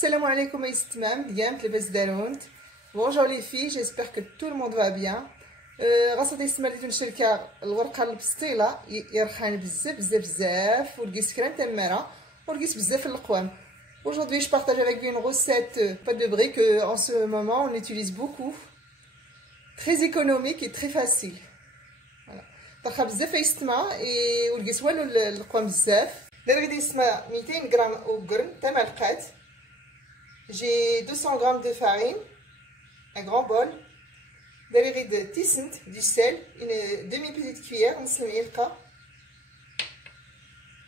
Salam alaikum Bonjour les filles, j'espère que tout le monde va bien. غاصة يستمر نشركة الورقة البسطيلة يرخان بزاف ولقيت كران تمارة ولقيت بزاف القوام. Aujourd'hui je partage avec vous une recette pâte de briques en ce moment on utilise beaucoup, très économique et très facile. Voilà. طرخها بزاف يستمع ولقيت والو القوام بزاف. دابا غادي يستمع 200 غرام وقرن تاع ملقات. J'ai 200 g de farine, un grand bol, de tisane, du sel, une demi-petite cuillère, نص المعلقة.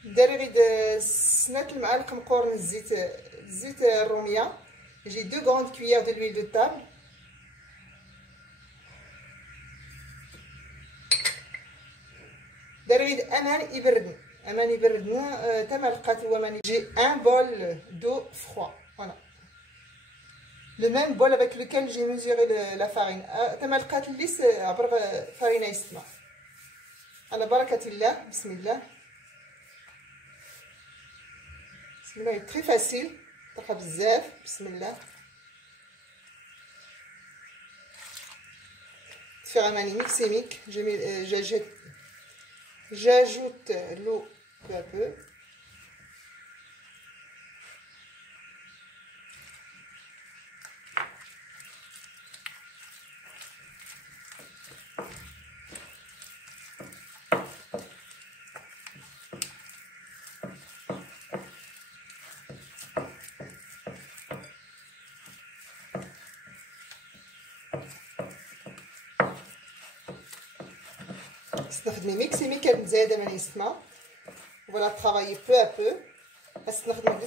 de سنة المعالق مقورن الزيت الرومية. J'ai 2 grandes cuillères de l'huile de table. أمان يبردنا تا ملقات هو J'ai un bol d'eau froid. Voilà. Le même bol avec lequel j'ai mesuré la farine. تملقات الليس عبر farine يسمع. على بركة الله. بسم الله. بسم الله. très facile. طرحها بزاف. بسم الله. Faire un mani mixémique. J'ajoute l'eau peu à peu. نستخدمي ميكسيميك زايده من يسمى. Voilà, travailler peu à peu. نستخدم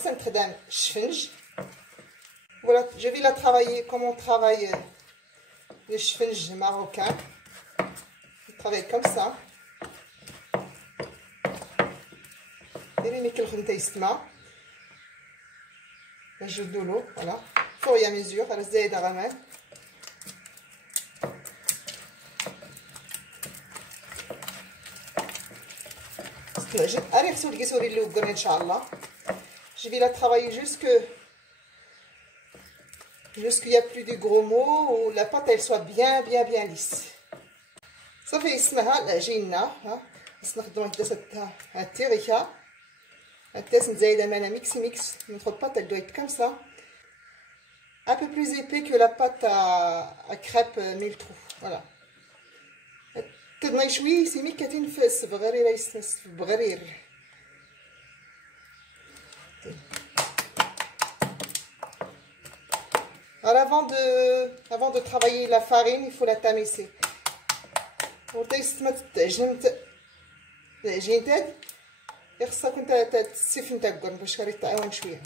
الشفنج. Voilà, je vais la travailler comme on travaille le chfenj marocain. On travaille comme ça. J'ajoute de l'eau, voilà, au fur et à mesure. Je vais la travailler jusqu'il n'y a plus de gros mots ou la pâte elle soit bien lisse. Ça fait اسمها العجينة. نستخدم التركة. التاس نزايدة معنا mix. Notre pâte elle doit être comme ça. Un peu plus épais que la pâte à crêpes mille trous. Voilà. تدني شوي سيمي كتنفس بغرير يستنس بغرير. Alors avant de travailler la farine, il faut la tamiser. وتيستما تعجن العجين تاعك خصك انت تسيفن تاع القرن باش غادي تعاون شويه.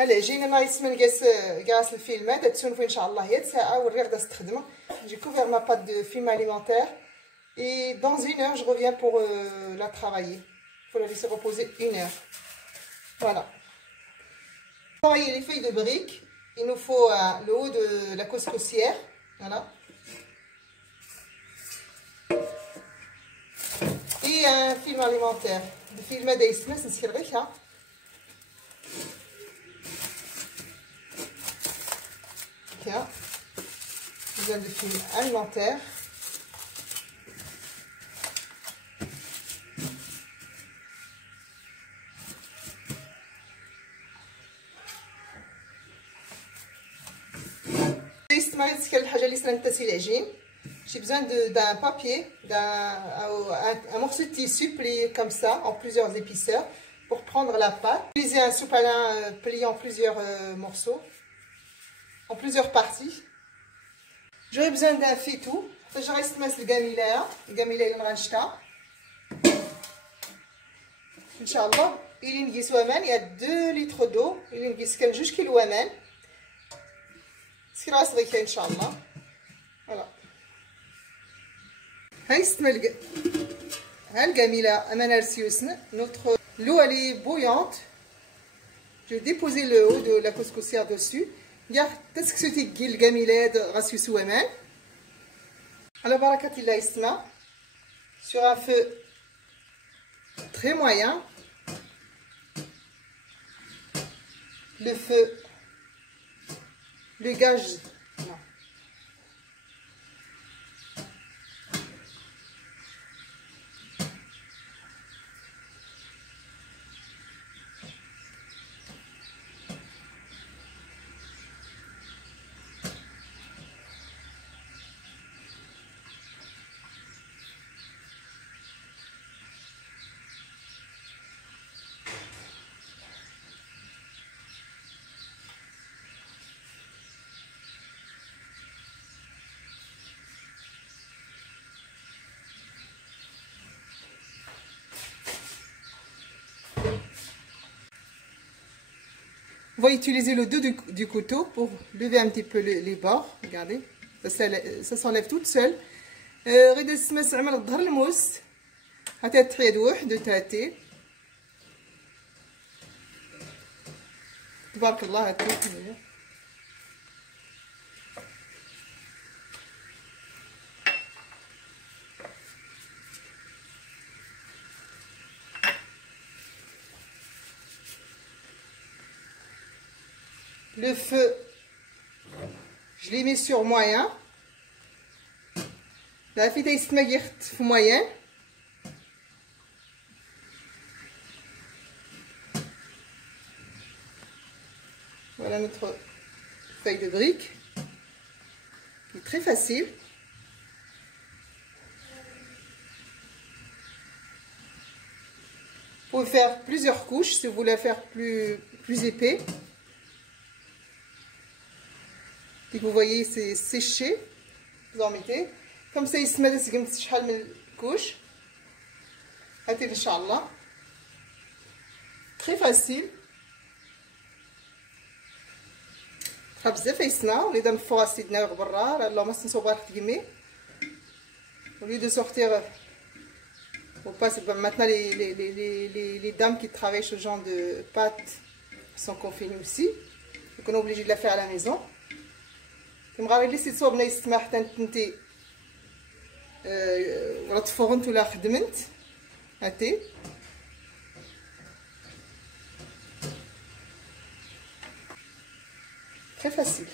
العجينه ما يسمى قاس الفيلمات تسونفوا ان شاء الله هي ساعه والريغ غادا استخدمها. J'ai couvert ma pâte de film alimentaire et dans 1 heure je reviens pour la travailler. Il faut la laisser reposer 1 heure. Voilà. Pour travailler les feuilles de briques, il nous faut le haut de la couscoussière. Voilà. Et un film alimentaire. Le film d'Aïsma, c'est ce qu'il y a. Besoin de film alimentaire. J'ai besoin d'un papier, un morceau de tissu plié comme ça en plusieurs épaisseurs pour prendre la pâte. Utiliser un sopalin plié en plusieurs morceaux, en plusieurs parties. J'aurai besoin d'un faitout. Je reste le gamila اللي غنشتا. Inch'Allah, il y a 2 litres d'eau. Il y a 2 كيلو امان. سكرا صغيره ان شاء الله. Voilà. Notre l'eau elle est bouillante. Je vais déposer le haut de la couscoussière dessus. على بركة الله يسمع. Sur un feu très moyen. Le feu, le gage, non. On va utiliser le dos du couteau pour lever un petit peu les bords. Regardez, ça s'enlève toute seule. غير نستعمل الظهر الموس حتى تحيد واحد وثلاثين. تبارك الله هاتي. Le feu, je l'ai mis sur moyen. La vitesse est moyenne. Voilà notre feuille de brique, qui est très facile. Vous pouvez faire plusieurs couches si vous voulez faire plus épais. Et vous voyez, c'est séché. Vous en mettez. Comme ça, il se met de couche. Inch'Allah. Très facile. بزاف يسنا وليدا نفوها سيدنا برا لا ما تنسوا بارك تقمي au lieu de sortir on passe maintenant les dames qui travaillent ce genre de pâtes sont confinées aussi donc on est obligé de la faire à la maison كما غادي لي تصوب بنا يسمح حتى انتي ولا تفرنت ولا خدمت هاتي très facile.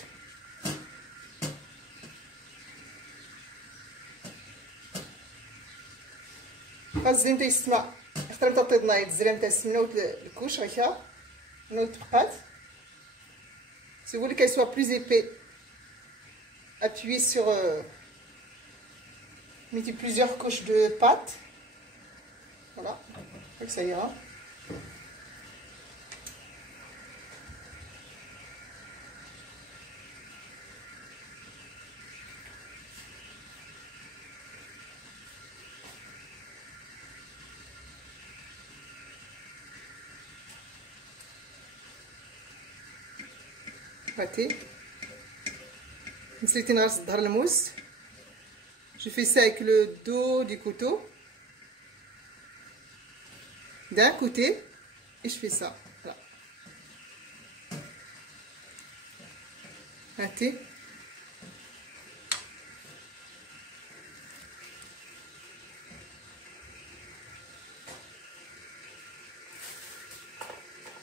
خازين تيسمع اختار تطيدنا يتزرم تسمنوت الكوش هكا نوت بقات si vous voulez qu'elle soit plus épais appuyez sur mettez plusieurs couches de pâte voilà donc ça ira. Je fais ça avec le dos du couteau d'un côté et je fais ça. Voilà.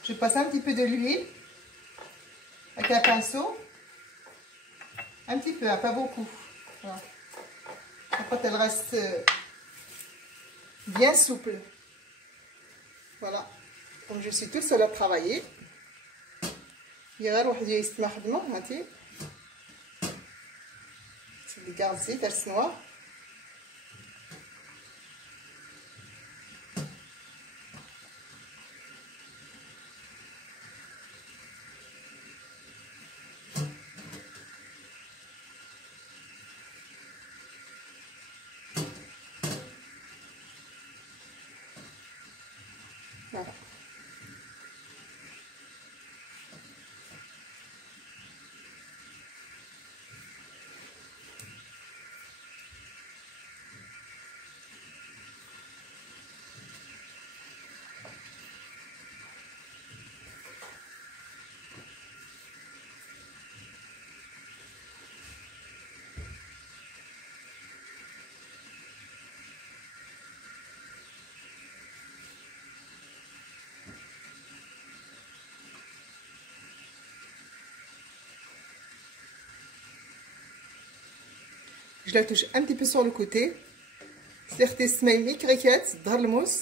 Je passe un petit peu de l'huile avec un pinceau, un petit peu, hein, pas beaucoup. Voilà. Après, elle reste bien souple. Voilà. Comme je suis toute seule à travailler. Il y a c'est des gardes elles noires. Voilà. la touche un petit peu sur le côté. C'est-à-dire micréquette, dans le mousse,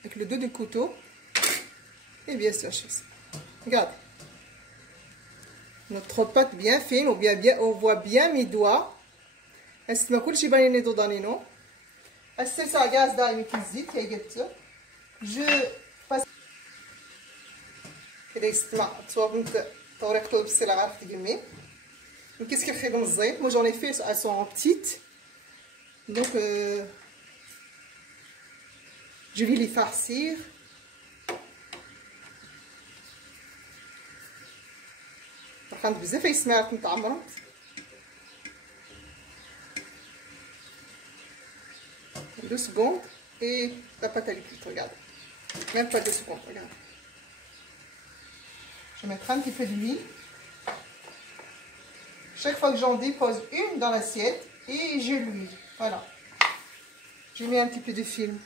avec le dos du couteau. Et bien sûr, je fais ça. Regarde. Notre pâte bien fine, on voit bien mes doigts. Est-ce que je vais les donner? Est-ce que ça gaz dans les cuisines? Je passe. كده يستمع تصورت طريقة البصيلة غير تقمي وكيس كنخدم الزيت مو جوني في elles sont petites donc je vais les farcir كانت بزاف يسمعت متعمرت 2 secondes et la pâte elle est cuite, regarde même pas 2 secondes, regarde. Je vais mettre un petit peu d'huile. Chaque fois que j'en dépose une dans l'assiette et je l'huile. Voilà. Je mets un petit peu de film.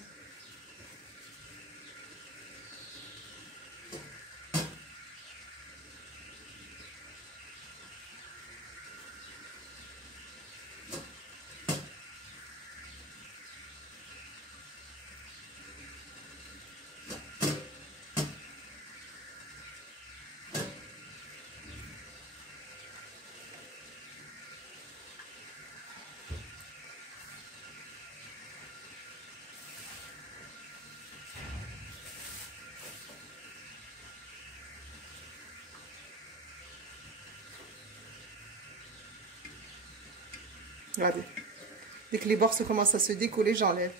Regardez. Dès que les bords commencent à se décoller, j'enlève.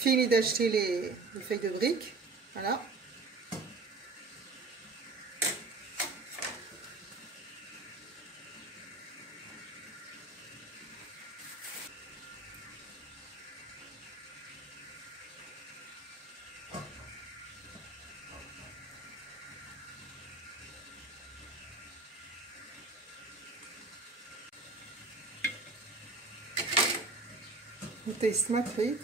Fini d'acheter les feuilles de briques, voilà. نتيست ما تريد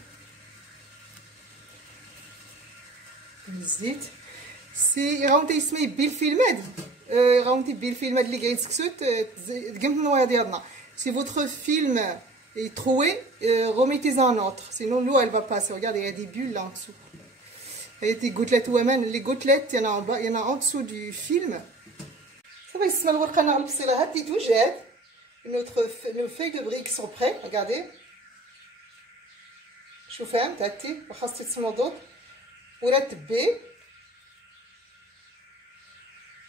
الزيت سي غاونتي يسمي بالفيلمات غاونتي بالفيلمات اللي قاعد تسكسوت تقمت النوايا ديالنا si votre film est troué remettez un autre sinon l'eau elle va passer. Regardez, il y a des bulles là en dessous, il y a des gouttelettes les gouttelettes il y en a en bas, il y en a en dessous du film. Ça va يسمى الورقه ناع البصيله هاتي توجد. Nos feuilles de briques sont prêtes. Regardez, شوف فهمت هاتي وخاصتي تصمدوا ورتبي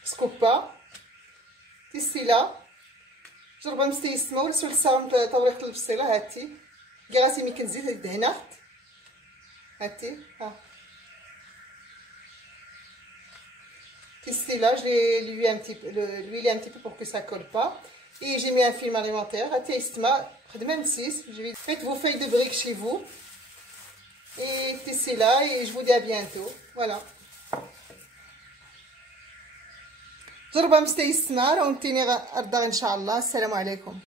سكوبا تيسيلا جربا مستيسمه ولا سلسه طريقه البصيله هاتي كراسي مي كنزيد الدهنات هاتي ها تيسيلا je l'huile un petit peu pour que ça colle pas et j'ai mis un film alimentaire هاتي يستما خدمه مسيس. Faites vos feuilles de briques chez vous et tessez là et je vous dis à bientôt. Voilà. جربوا مستيسمار ونتيني غدا ان شاء الله. السلام عليكم.